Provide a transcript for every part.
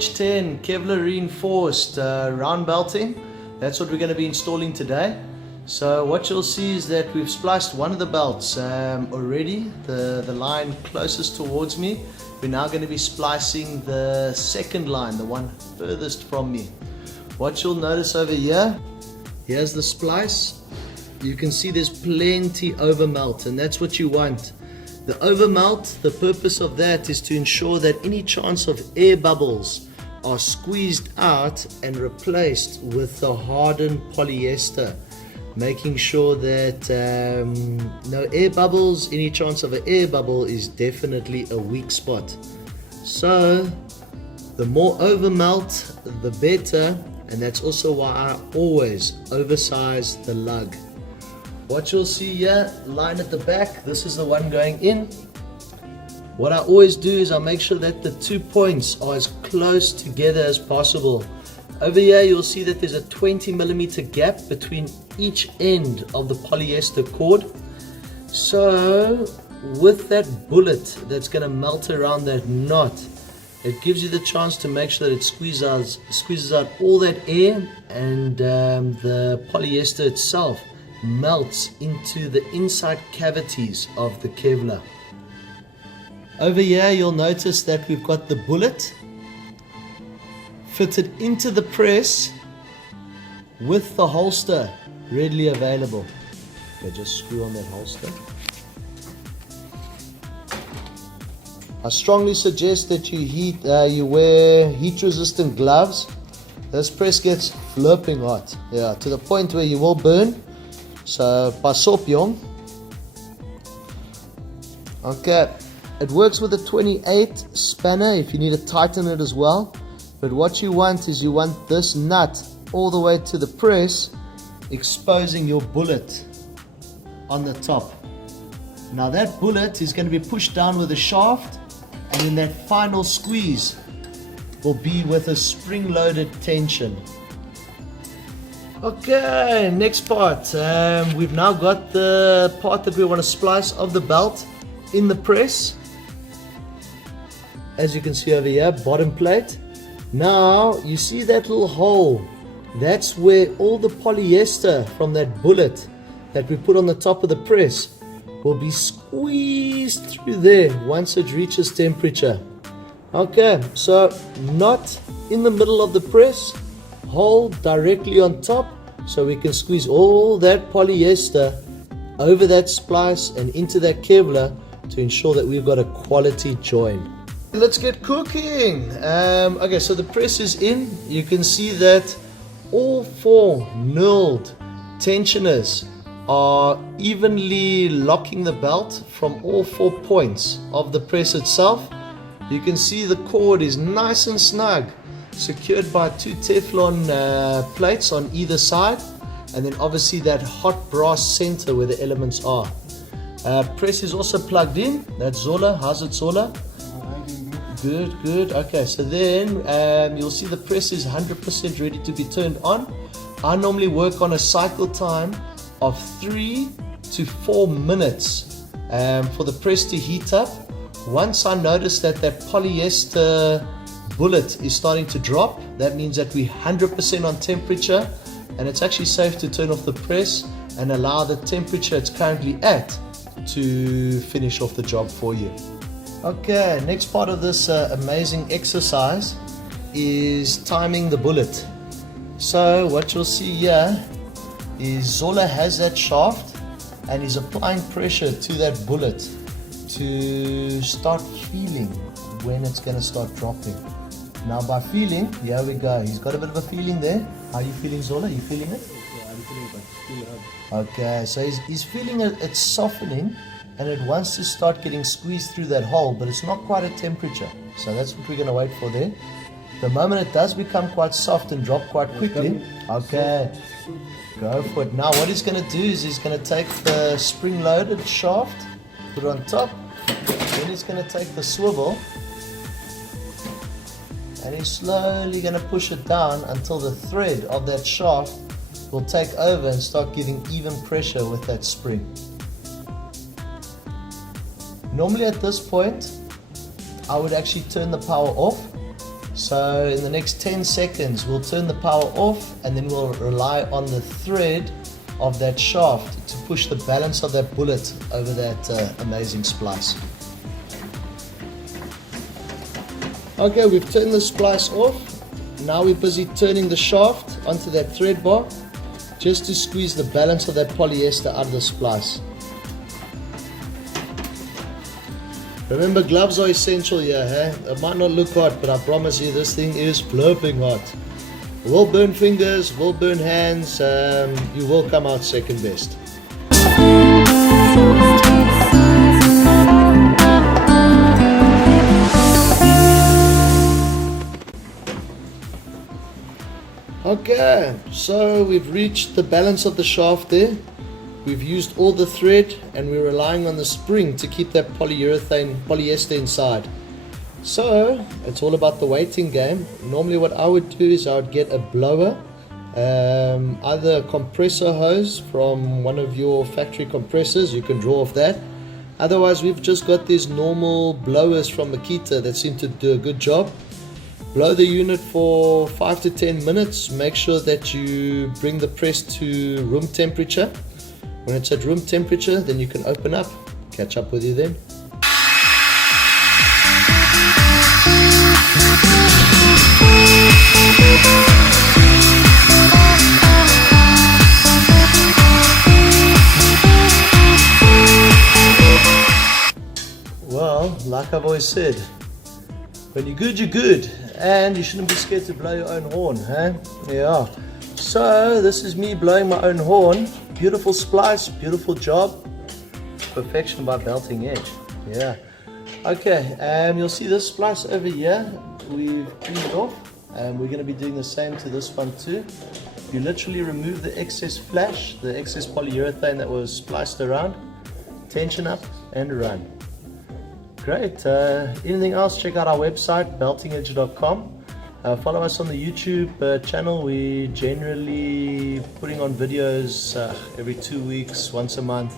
CH10 Kevlar reinforced round belting. That's what we're going to be installing today. So what you'll see is that we've spliced one of the belts already, the line closest towards me. We're now going to be splicing the second line, the one furthest from me. What you'll notice over here, here's the splice. You can see there's plenty overmelt, and that's what you want. The overmelt, the purpose of that is to ensure that any chance of air bubbles are squeezed out and replaced with the hardened polyester, making sure that no air bubbles. Any chance of an air bubble is definitely a weak spot. So the more overmelt, the better, and that's also why I always oversize the lug. What you'll see here, line at the back, this is the one going in. What I always do is I make sure that the 2 points are as close together as possible. Over here you'll see that there's a 20mm gap between each end of the polyester cord. So with that bullet that's going to melt around that knot, it gives you the chance to make sure that it squeezes out all that air, and the polyester itself melts into the inside cavities of the Kevlar. Over here you'll notice that we've got the bullet fitted into the press with the holster readily available. Okay, just screw on that holster. I strongly suggest that you wear heat resistant gloves. This press gets flipping hot, yeah, to the point where you will burn. So pas op jong. Okay, it works with a 28 spanner if you need to tighten it as well. But what you want is you want this nut all the way to the press, exposing your bullet on the top. Now that bullet is going to be pushed down with a shaft, and then that final squeeze will be with a spring-loaded tension. Okay, next part. We've now got the part that we want to splice of the belt in the press. As you can see over here, bottom plate. Now you see that little hole. That's where all the polyester from that bullet that we put on the top of the press will be squeezed through there once it reaches temperature. Okay, so not in the middle of the press, hole directly on top, so we can squeeze all that polyester over that splice and into that Kevlar to ensure that we've got a quality join. Let's get cooking. Okay, so the press is in. You can see that all 4 knurled tensioners are evenly locking the belt from all 4 points of the press itself. You can see the cord is nice and snug, secured by 2 Teflon plates on either side, and then obviously that hot brass center where the elements are. Press is also plugged in. That's Zola. How's it, Zola? Good, good. Okay, so then you'll see the press is 100% ready to be turned on. I normally work on a cycle time of 3 to 4 minutes for the press to heat up. Once I notice that that polyester bullet is starting to drop, that means that we're 100% on temperature, and it's actually safe to turn off the press and allow the temperature it's currently at to finish off the job for you. Okay, next part of this amazing exercise is timing the bullet. So what you'll see here is Zola has that shaft and he's applying pressure to that bullet to start feeling when it's going to start dropping. Now by feeling, here we go. He's got a bit of a feeling there. How are you feeling, Zola? Are you feeling it? Yeah, I'm feeling it, but it's still hard. Okay, so he's feeling it's softening, and it wants to start getting squeezed through that hole, but it's not quite at temperature. So that's what we're going to wait for there. The moment it does become quite soft and drop quite quickly, okay, go for it. Now what he's going to do is he's going to take the spring-loaded shaft, put it on top, then he's going to take the swivel, and he's slowly going to push it down until the thread of that shaft will take over and start giving even pressure with that spring. Normally at this point I would actually turn the power off So in the next 10 seconds, we'll turn the power off and then we'll rely on the thread of that shaft to push the balance of that bullet over that amazing splice. Okay, we've turned the splice off. Now we're busy turning the shaft onto that thread bar just to squeeze the balance of that polyester out of the splice. Remember, gloves are essential here, eh? It might not look hot, but I promise you this thing is flipping hot. Will burn fingers, will burn hands, you will come out second best. Okay, so we've reached the balance of the shaft there. We've used all the thread and we're relying on the spring to keep that polyester inside. So it's all about the weighting game. Normally what I would do is I would get a blower, either a compressor hose from one of your factory compressors, you can draw off that. Otherwise we've just got these normal blowers from Makita that seem to do a good job. Blow the unit for 5 to 10 minutes. Make sure that you bring the press to room temperature. When it's at room temperature, then you can open up. Catch up with you then. Well, like I've always said, when you're good, you're good. And you shouldn't be scared to blow your own horn, huh? Yeah. So this is me blowing my own horn. Beautiful splice, beautiful job. Perfection by belting edge. Yeah. Okay, you'll see this splice over here. We've cleaned it off. And we're going to be doing the same to this one too. You literally remove the excess flash, the excess polyurethane that was spliced around. Tension up and run. Great. Anything else, check out our website, beltingedge.com. Follow us on the YouTube channel. We're generally putting on videos every 2 weeks, once a month.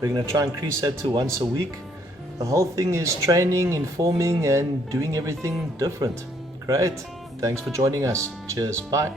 We're going to try and increase that to once a week. The whole thing is training, informing, and doing everything different. Great. Thanks for joining us. Cheers. Bye.